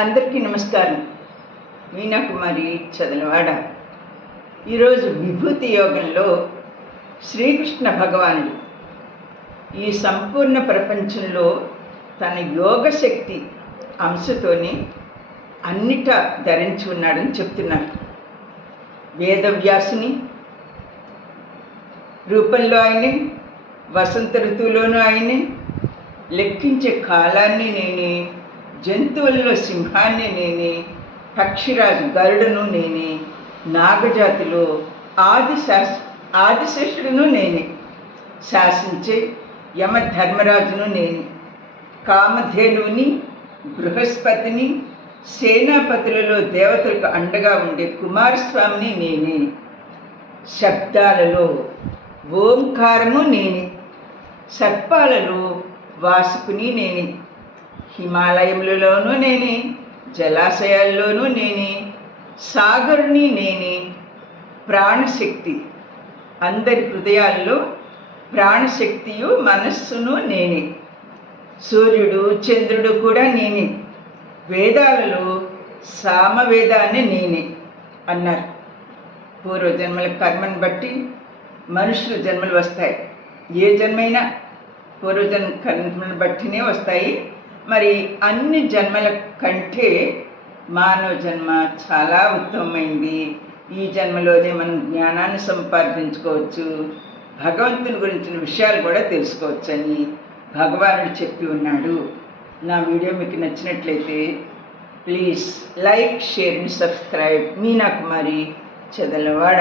అందరికీ నమస్కారం. మీనాకుమారి చదలవాడ. ఈరోజు విభూతి యోగంలో శ్రీకృష్ణ భగవానుడు ఈ సంపూర్ణ ప్రపంచంలో తన యోగ శక్తి అంశతోని అన్నిటా ధరించి ఉన్నాడని చెప్తున్నారు. వేదవ్యాసుని రూపంలో ఆయనే, వసంత ఋతువులోనూ ఆయనే, లెక్కించే కాలాన్ని నేనే, జంతువుల్లో సింహాన్ని నేనే, పక్షిరాజు గరుడను నేనే, నాగజాతిలో ఆదిశేషుడును నేనే, శాసించే యమధర్మరాజును నేనే, కామధేనువుని, బృహస్పతిని, సేనాపతులలో దేవతలకు అండగా ఉండే కుమారస్వామిని నేనే, శబ్దాలలో ఓంకారము నేనే, సర్పాలలో వాసుకుని నేనే, హిమాలయములలోనూ నేనే, జలాశయాల్లోనూ నేనే, సాగరుని నేనే, ప్రాణశక్తి అందరి హృదయాల్లో ప్రాణశక్తియు మనస్సును నేనే, సూర్యుడు చంద్రుడు కూడా నేనే, వేదాలలో సామవేదాన్ని నేనే అన్నారు. పూర్వజన్మల కర్మను బట్టి మనుషుల జన్మలు వస్తాయి. ఏ జన్మైనా పూర్వజన్మ కర్మను బట్టినే వస్తాయి. మరి అన్ని జన్మల కంటే మానవ జన్మ చాలా ఉత్తమమైంది. ఈ జన్మలోనే మనం జ్ఞానాన్ని సంపాదించుకోవచ్చు, భగవంతుని గురించిన విషయాలు కూడా తెలుసుకోవచ్చని భగవానుడు చెప్పి ఉన్నాడు. నా వీడియో మీకు నచ్చినట్లయితే please like, share and subscribe. Meena Kumari Chadalavada.